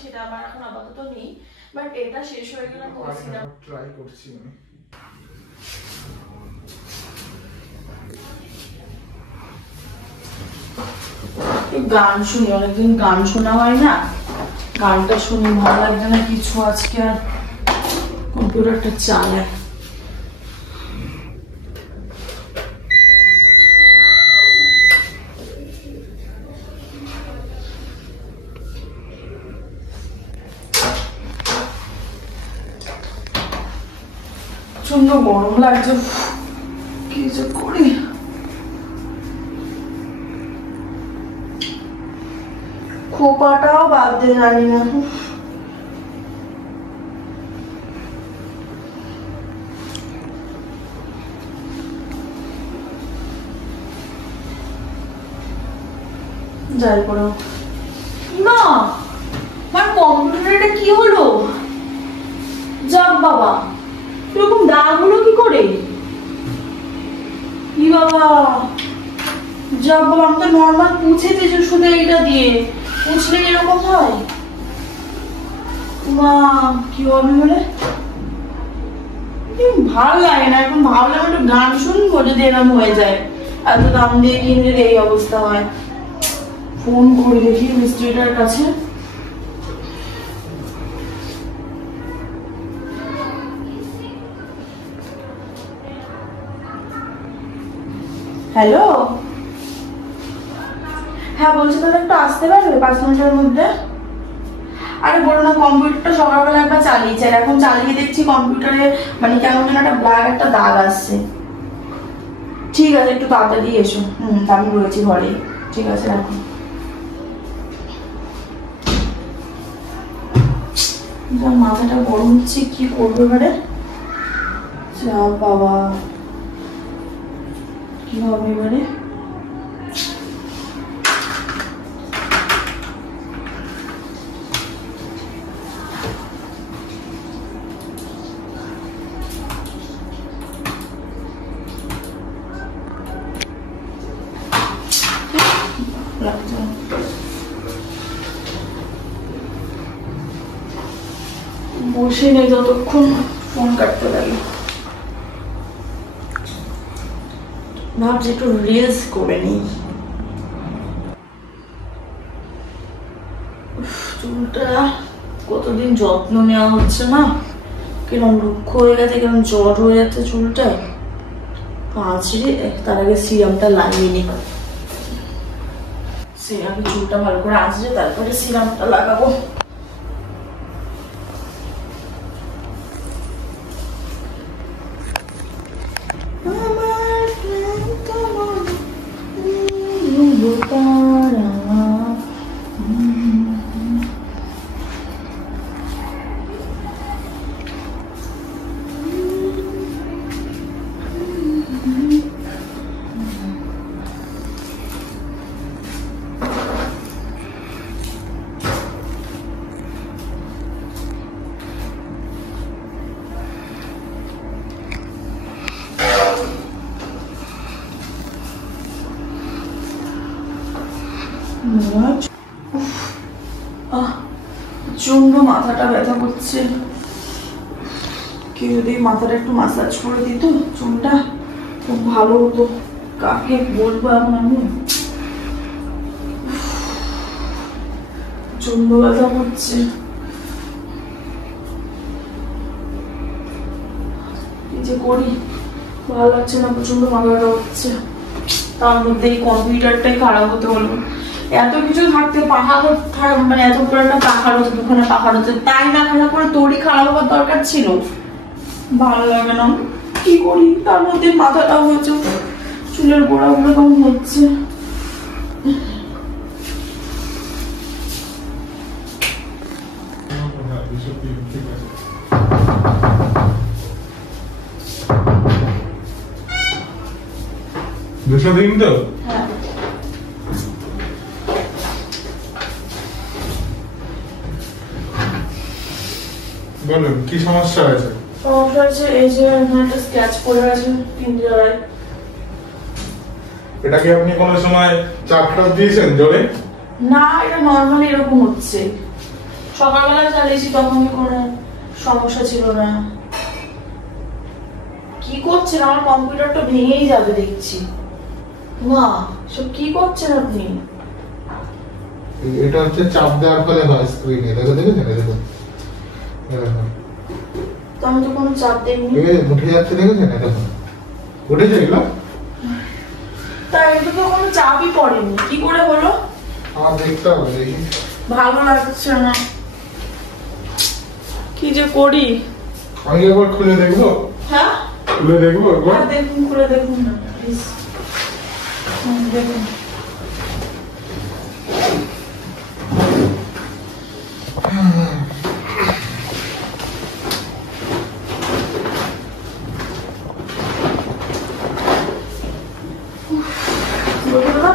সেটা আমার এখন আপাতত নেই, বাট এটা শেষ হয়ে গেলে করছিলাম, ট্রাই করছি আমি গান শুনি, অনেকদিন গান শোনা হয় না, গানটা শুনি, ভালো লাগছে না কিছু, আজকে আর কম্পিউটারটা চালায়। প্রচন্ড গরম লাগছে, কি যে করি। খোপাটাও বাদ দিয়ে জানি না, যাই করো না। আমার কম্পিউটারে এটা কি হলো? যাক বাবা, এরকম দাগ হলো কি করে? কি বাবা, যাক বাবা, আমি তো নর্মাল পুছেছি যে শুধু এটা দিয়ে, পুছলে এরকম হয়? মা কি হবে বলে ভালো লাগে না, এখন ভাবলাম একটু গান শুনবো, যদি এরকম হয়ে যায়, এত দাম দিয়ে কিনে যদি এই অবস্থা হয়। ফোন করে দেখি মিস্ত্রিটার কাছে। হ্যালো, হ্যাঁ বলছি, তাহলে একটু আসতে পারবে 5 মিনিটের মধ্যে? আরে বলো না, কম্পিউটারটা সকালবেলা একবার চালিয়েছি, আর এখন চালিয়ে দেখছি কম্পিউটারে মানে কেমন যেন একটা ব্ল্যাক একটা দাগ আসছে। ঠিক আছে, একটু তাড়াতাড়ি এসো। আমি রয়েছি ঘরে। ঠিক আছে, রাখো। মাথাটা গরম হচ্ছে, কি করবো এবারে? যা বাবা, কি হবে এবারে? বসে নেই যতক্ষণ, ফোন কাটতে লাগে। ভাবছি একটু রিলস করে নিই। চুলটা কতদিন যত্ন নেওয়া হচ্ছে না, কিরম রুক্ষ হয়ে গেছে, কিরম জ্বর হয়ে যাচ্ছে চুলটা। আজকে তার আগে সিরামটা লাগিয়ে নি, সিরামে চুলটা ভালো করে আসছে, তারপরে সিরামটা লাগাবো। প্রচন্ড মাথাটা ব্যথা করছে, কেউ যদি মাথাটা একটু মাসাজ করে দিত চুলটা খুব ভালো হতো। কাকে বলবো এখন আমি? প্রচন্ড ব্যথা করছে, কি যে করি, ভালো লাগছে না, প্রচন্ড মাথা ব্যথা হচ্ছে। তার মধ্যে এই কম্পিউটারটাই খারাপ হতে হলো। এত কিছু থাকতে পাহাড় মানে এত বড় একটা পাহাড় হচ্ছে, দুখানে পাহাড় হচ্ছে, তাই না খারাপ করে তোরই খারাপ হওয়ার দরকার ছিল। ভালো লাগে না, কি করি? তার মধ্যে মাথাটাও হচ্ছে, চুলের গোড়াগুলো কেমন হচ্ছে। দুশো দিন তো? হ্যাঁ। বলুন কি সমস্যা হয়েছে? সমস্যা হচ্ছে এই যে একটা স্ক্র্যাচ পড়ে আছে 3 জায়গায়। এটা কি আপনি কোনো সময় চাপ টাপ দিয়েছেন জোরে? না, এটা নরমালি এরকম হচ্ছে, সকালবেলা চালিয়েছি তখন কোনো সমস্যা ছিল না। কি করছেন? আমার কম্পিউটারটা ভেঙেই যাবে দেখছি। মা সব কি করছেন আপনি? এটা হচ্ছে চাপ দেওয়ার ফলে হয় স্ক্রিনে, দেখেছেন? দেখুন তো আমি তো কোনো চাপ দেইনি। উঠে যাচ্ছে, দেখেছেন? দেখুন উঠে যায় এগুলো। তাই এটা তো কোনো চাপই পড়েনি, কি করে হলো? আমার দেখতে হবে, দেখি। ভালো লাগছে না, কি যে করি। আমি একবার খুলে দেখবো? হ্যাঁ খুলে দেখবো একবার? দেখুন, খুলে দেখুন না প্লিজ। দেখুন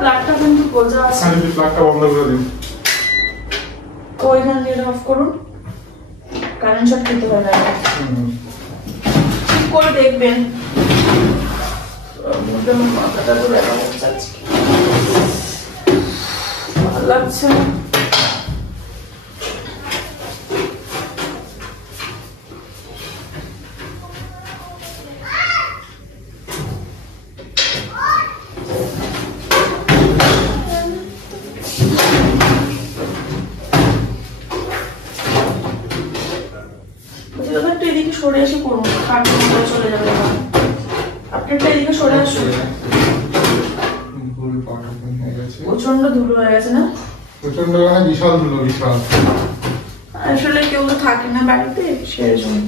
প্লাগটা কিন্তু বোঝা আছে। প্লাগটা বন্ধ করে দিন। ওইখান দিয়ে অফ করুন, কারেন্ট শর্ট খেতে হবে। ঠিক করে দেখবেন। মাথাটা তো ব্যথা করছে আজকে, ভালো লাগছে না। এদিকে সরে এসে করুন, কারেন্ট চলে যাবে। আপনি একটা এদিকে সরে আসুন। প্রচন্ড ধুলো হয়ে গেছে না? প্রচন্ড মানে বিশাল ধুলো, বিশাল। আসলে কেউ তো থাকে না বাড়িতে, সেই জন্য।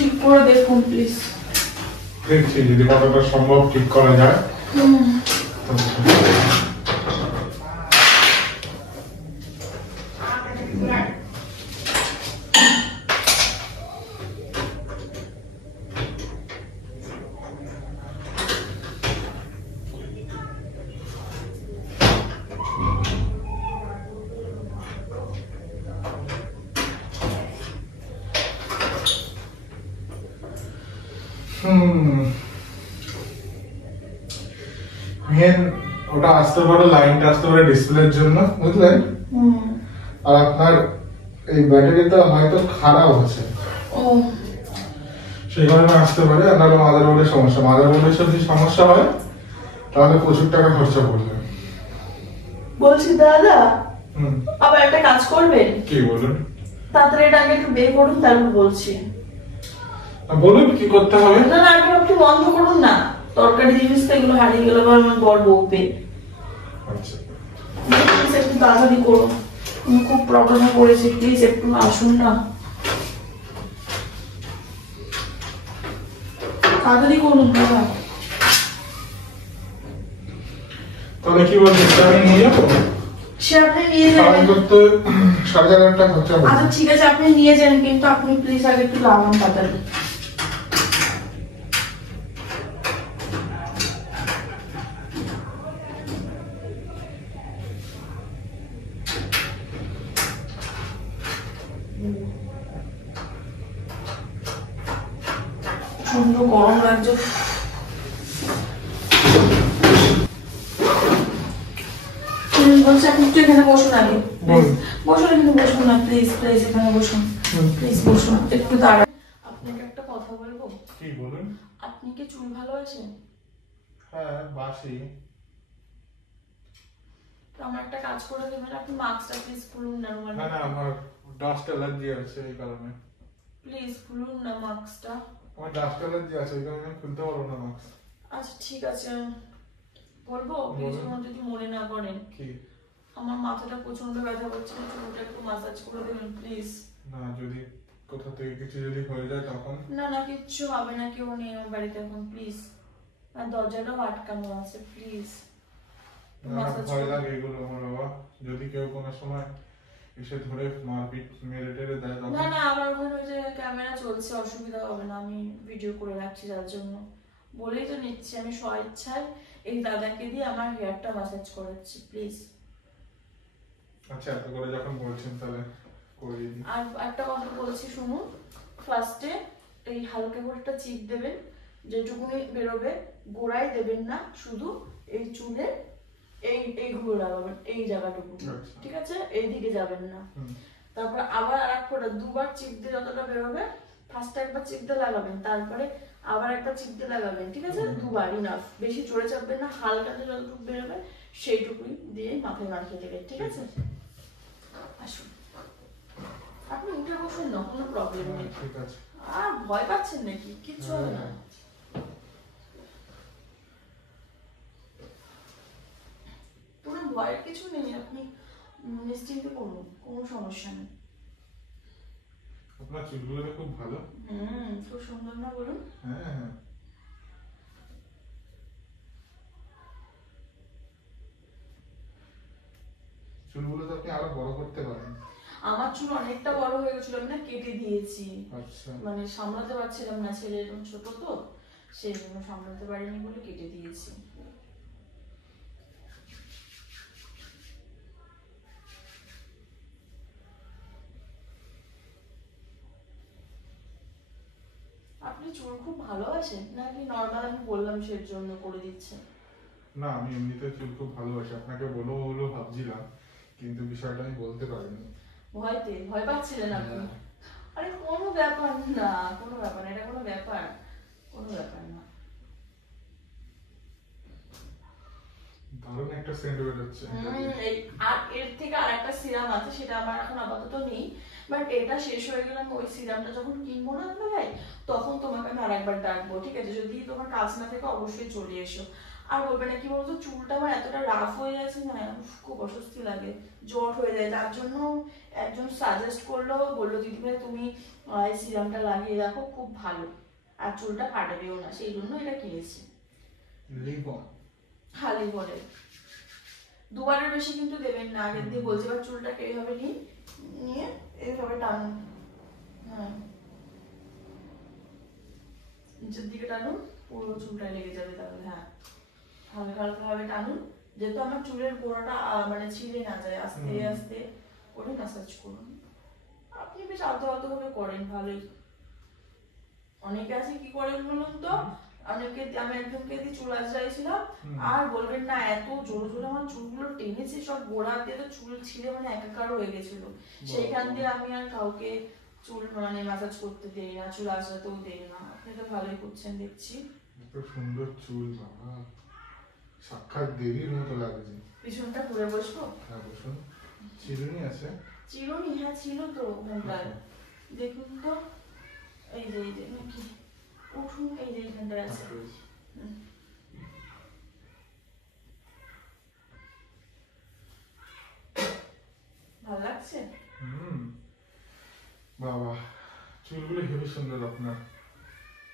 ঠিক করে দেখুন প্লিজ। দেখছি যদি কতটা সম্ভব ঠিক করা যায়। মেন ওটা আসতে পারে, লাইনটা আসতে পারে ডিসপ্লের জন্য, বুঝলেন? আর আপনার এই ব্যাটারিটা হয়তো খারাপ আছে, সেই কারণে আসতে পারে। আপনার মাদারবোর্ডের সমস্যা, মাদারবোর্ডের যদি সমস্যা হয় তাহলে প্রচুর টাকা খরচা করবে। বলছি দাদা, আবার একটা কাজ করবেন। কি বলুন? তাড়াতাড়ি এটাকে একটু বের করুন, তারপর বলছি। বলুন কি করতে হবে? না না, আগে একটু বন্ধ করুন না। তরকারি জিনিস তো এগুলো হারিয়ে গেলে আবার আমার বর বকবে। আচ্ছা একটু তাড়াতাড়ি করুন, আমি খুব প্রবলেমে পড়েছি। প্লিজ একটু আসুন না, তাড়াতাড়ি করুন দাদা। তাহলে কি বলছেন, আমি নিয়ে যাবো? সে আপনি নিয়ে যাবেন। 7,500 টাকা খরচা হবে। আচ্ছা ঠিক আছে, আপনি নিয়ে যান, কিন্তু আপনি প্লিজ আগে একটু লাগান তাড়াতাড়ি। প্রচন্ড গরম লাগছে। বলছি আপনি একটু এখানে বসুন, আগে বসুন, এখানে বসুন না প্লিজ, প্লিজ এখানে বসুন, প্লিজ বসুন একটু দাঁড়ান। আপনাকে একটা কথা বলবো। কি বলুন? আপনি কি চুল ভালোবাসেন? হ্যাঁ বাসি। তো আমার একটা কাজ করে দেবেন, আপনি মাস্কটা প্লিজ খুলুন না। না না, আমার ডাস্ট অ্যালার্জি আছে, এই কারণে। প্লিজ খুলুন না মাস্কটা। আমার ডাস্ট অ্যালার্জি আছে, এই কারণে খুলতে পারবো না মাস্ক। আচ্ছা ঠিক আছে, বলবো প্লিজ, যদি মনে না করেন। কি? আমার মাথাটা প্রচন্ড ব্যথা করছে, চুলটা একটু মাসাজ করে দেবেন প্লিজ। না, যদি কোথা থেকে কিছু যদি হয়ে যায় তখন? না না, কিচ্ছু হবে না, কেউ নেই আমার বাড়িতে এখন, প্লিজ। আর দরজাটাও আটকানো আছে, প্লিজ। massage ভয় করো। লাগে এগুলো আমার বাবা, যদি কেউ কোনো সময় এসে ধরে মারপিট মেরে টেরে দেয় তখন। না না, আমার ওখানে ওই যে ক্যামেরা চলছে, অসুবিধা হবে না, আমি ভিডিও করে রাখছি, যার জন্য বলেই তো নিচ্ছি। আমি স্ব ইচ্ছায় এই দাদাকে দিয়ে আমার হেয়ারটা ম্যাসাজ করাচ্ছি, প্লিজ। আচ্ছা, এত করে যখন বলছেন তাহলে করে দিই। আর একটা কথা বলছি শুনুন, ফার্স্টে এই হালকা করে একটা চিপ দেবেন, যেটুকুনি বেরোবে, গোড়ায় দেবেন না, শুধু এই চুলে এইগুলো লাগাবেন, এই জায়গাটুকু, আচ্ছা। ঠিক আছে, এইদিকে যাবেন না। হুম। তারপর আবার আর এক ফোঁটা, দুবার চিপ দিয়ে যতটা বেরোবে, ফার্স্টে একবার চিপ দিয়ে লাগাবেন, তারপরে আবার একটা চিপ দিয়ে লাগাবেন, ঠিক আছে, দুবার ইনাফ, বেশি জোরে চাপবেন না, হালকাতে যতটুকু বেরোবে সেইটুকুই দিয়ে মাথায় মাখিয়ে দেবেন, ঠিক আছে। আসুন, আপনি উঠে বসুন না, কোনো প্রবলেম নেই। ঠিক আছে। আর ভয় পাচ্ছেন নাকি? কিচ্ছু হবে না। কোনো ভয়ের কিছু নেই, আপনি নিশ্চিন্তে করুন, কোনো সমস্যা নেই। আপনার চুলগুলো খুব ভালো। খুব সুন্দর না বলুন? হ্যাঁ হ্যাঁ। চুলগুলো তো আপনি আরো বড় করতে পারেন। আমার চুল অনেকটা বড় হয়ে গেছিল, আমি না কেটে দিয়েছি। আচ্ছা। মানে সামলাতে পারছিলাম না, ছেলে এরকম ছোট তো, সেই জন্য সামলাতে পারিনি বলে কেটে দিয়েছি। আপনি চুল খুব ভালোবাসেন নাকি নর্মাল আমি বললাম সেই জন্য করে দিচ্ছেন? না, আমি এমনিতে চুল খুব ভালোবাসি, আপনাকে বলবো বলবো ভাবছিলাম, কিন্তু বিষয়টা আমি বলতে পারিনি। ভয় পাচ্ছিলেন আপনি? আরে কোনো ব্যাপার না, কোনো ব্যাপার না, এটা কোনো ব্যাপার না। দারুণ একটা সেন্ট বেরোচ্ছে। আর এর থেকে আর একটা সিরাম আছে, সেটা আমার এখন আপাতত নেই, বাট এটা শেষ হয়ে গেলে আমি ওই সিরামটা যখন কিনবো না ভাই, তখন তোমাকে আমি আরেকবার ডাকবো, ঠিক আছে? যদি তোমার কাজ না থাকে অবশ্যই চলে এসো। আর বলবে না, কি বলতো, চুলটা আমার এতটা রাফ হয়ে যাচ্ছে না, খুব অস্বস্তি লাগে, জট হয়ে যায়, তার জন্য একজন সাজেস্ট করলো, বললো দিদি ভাই তুমি এই সিরামটা লাগিয়ে রাখো, খুব ভালো, আর চুলটা ফাটাবেও না, সেই জন্য এটা কিনেছি। লিবন। খালি বলে দুবারের বেশি কিন্তু দেবেন না, আগের দিয়ে বলছে। এবার চুলটাকে এইভাবে নিয়ে এইভাবে টানুন, হ্যাঁ, নিচের দিকে টানুন, পুরো চুলটা লেগে যাবে তাহলে। হ্যাঁ, হালকা হালকা ভাবে টানুন, যেহেতু আমার চুলের গোড়াটা মানে ছিঁড়ে না যায়, আস্তে আস্তে করে ম্যাসাজ করুন। আপনি বেশ আলতো আলতো ভাবে করেন, ভালোই। অনেকে আছে কি করেন বলুন তো, আমি একজনকে দিয়ে চুল আঁচড়াইছিলাম, আর বলবেন না, এত জোরে জোরে আমার চুলগুলো টেনেছে, সব গোড়া দিয়ে তো চুল ছিঁড়ে মানে একাকার হয়ে গেছিল। সেইখান দিয়ে আমি আর কাউকে চুল মানে ম্যাসাজ করতে দেই না, চুল আঁচড়াতেও দেই না। আপনি তো ভালোই করছেন দেখছি। এত সুন্দর চুল, বাবা, সাক্ষাৎ দেবীর মতো লাগছে। পিছনটা ঘুরে বসবো? হ্যাঁ বসুন। চিরুনি আছে? চিরুনি? হ্যাঁ ছিল তো মোবাইল, দেখুন তো, এই যে নাকি, উঠুন, এই যে এখানটায় আছে। ভালো লাগছে? বাবা, চুলগুলো হেবি সুন্দর আপনার।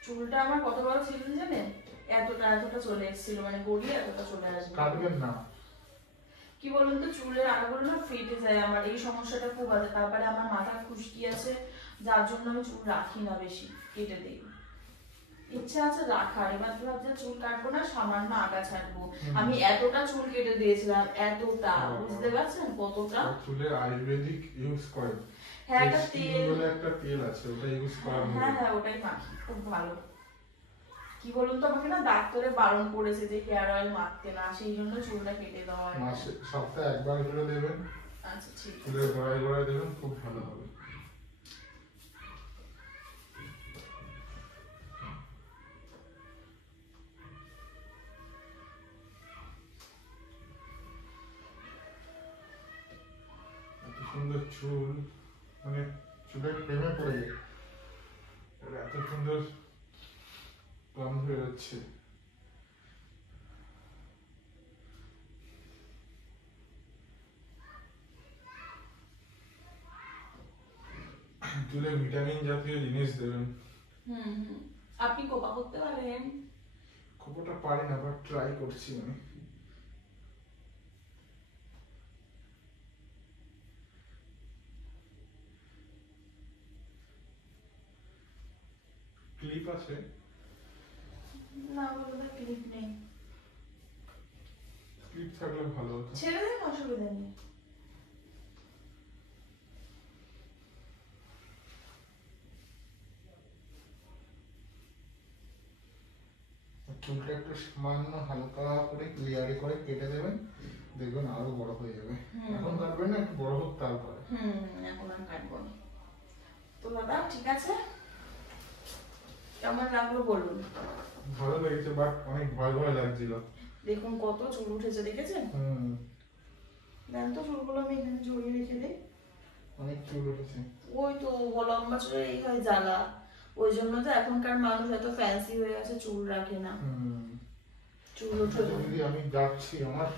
চুলটা আমার কত বড় ছিল জানেন? এতটা চলে এসেছিল, মানে গড়িয়ে এতটা চলে আসবে। কাটবেন না? কি বলুন তো, চুলের আগাগুলো না ফেটে যায়, আমার এই সমস্যাটা খুব আছে। তারপরে আমার মাথার খুশকি আছে, যার জন্য আমি চুল রাখি না, বেশি কেটে দিই। ইচ্ছা আছে রাখার, এবার তো ভাবছি চুল কাটবো না, সামান্য আগা ছাড়বো। আমি এতটা চুল কেটে দিয়েছিলাম, এতটা, বুঝতে পারছেন কতটা? চুলের আয়ুর্বেদিক ইউজ করেন? হ্যাঁ, একটা তেল, বলে একটা তেল আছে, ওটা ইউজ করার। হ্যাঁ ওটাই মাখি, খুব ভালো। কি বলুন তো, আমাকে না ডাক্তারে বারণ করেছে যে হেয়ার অয়েল মাখতে না, সেই জন্য চুলটা কেটে দেওয়া হয়। মাসে সপ্তাহে একবার করে দেবেন। আচ্ছা ঠিক আছে, চুলের গোড়ায় গোড়ায় দেবেন, খুব ভালো হবে। এত সুন্দর চুল, মানে চুলের প্রেমে পড়ে যায়, এত সুন্দর গন্ধ বেরোচ্ছে। চুলে ভিটামিন জাতীয় জিনিস দেবেন। আপনি কোপা করতে পারেন? খোপাটা পারি না, বাট ট্রাই করছি আমি। ক্লিপ আছে? না বলো তো ক্লিপ নেই। ক্লিপ থাকলে ভালো হতো। ছেড়ে দেন, অসুবিধা নেই। চুলটা একটু সামান্য হালকা করে ক্লিয়ারি করে কেটে দেবেন, দেখবেন আরো বড় হয়ে যাবে। এখন কাটবেন না, একটু বড় হোক তারপরে। এখন আর কাটবো না। তো দাদা ঠিক আছে, কেমন লাগলো বলুন। ভালো লেগেছে, বাট অনেক ভয় ভয় লাগছিল। দেখুন কত চুল উঠেছে, দেখেছেন? দেন তো চুলগুলো আমি এখানে জড়িয়ে রেখে দিই। অনেক চুল উঠেছে। ওই তো লম্বা চুলের এই হয় জ্বালা, ওই জন্য তো এখনকার মানুষ এত ফ্যান্সি হয়ে গেছে, চুল রাখে না। চুল উঠে দিদি আমি যাচ্ছি, আমার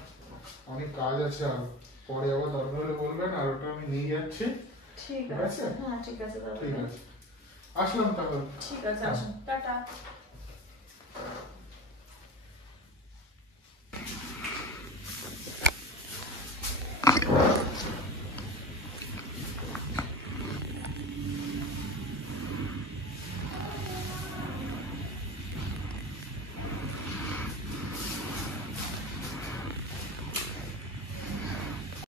অনেক কাজ আছে, আর পরে আবার দরকার হলে বলবেন, আর ওটা আমি নিয়ে যাচ্ছি। ঠিক আছে, হ্যাঁ ঠিক আছে দাদা, ঠিক আছে, আসলাম তাহলে। ঠিক আছে, আসুন, টাটা।